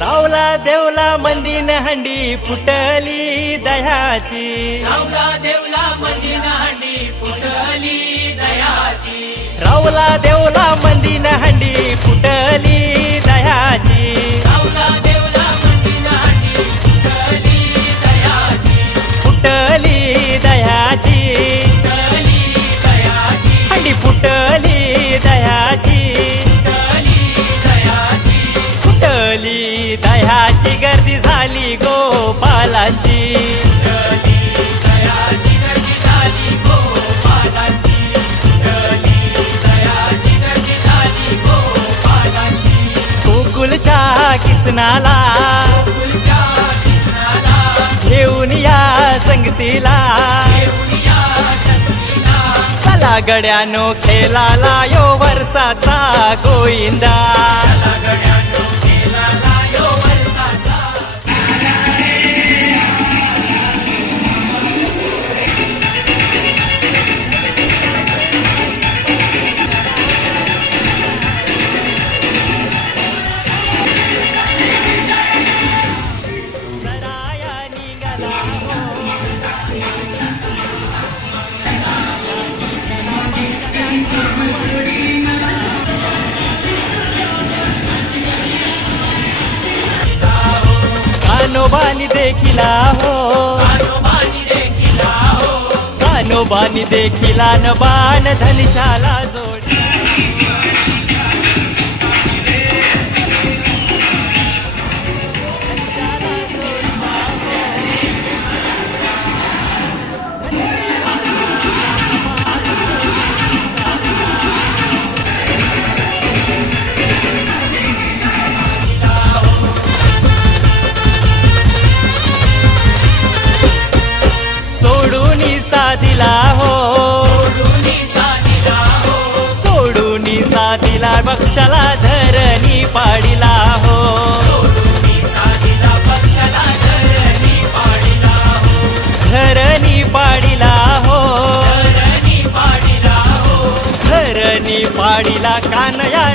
रावला देवला मंदीन हंडी फुटली दह्याची, रावला देवला मंदीन हंडी फुटली दह्याची, रावला देवला मंदीन हंडी फुटली दह्याची, रावला देवला मंदीन हंडी फुटली दह्याची, फुटली दह्याची, फुटली दह्याची, हंडी फुटली दह्याची, फुटली दह्याची गर्दी झाली गोपालांची, दह्याची गर्दी झाली गोपालांची, दह्याची गर्दी झाली गोपालांची, गोकुलच्या किसनाला गोकुळच्या कृष्णाला घेऊन या संगतीला, घेऊन या संगतीला, चला गड्यानो खेळाला यो वर्षाचा गोविंदा, चला गड्यांनो खेळाला यो वर्षाचा. जराया निघाला कानोबानी देखिला हो, कानोबानी देखिला हो, कानोबानी देखिला न बाण धनुषाला जोडी, सोडून साधीला हो, सोडूनी साधीला हो, सोडून साधीला पक्षाला धरणी पाडिला हो, सोडूनी साधीला पक्षाला धरणी पाडिला हो, धरणी पाडिला हो, धरणी पाडिला हो, धरणी पाडिला कानया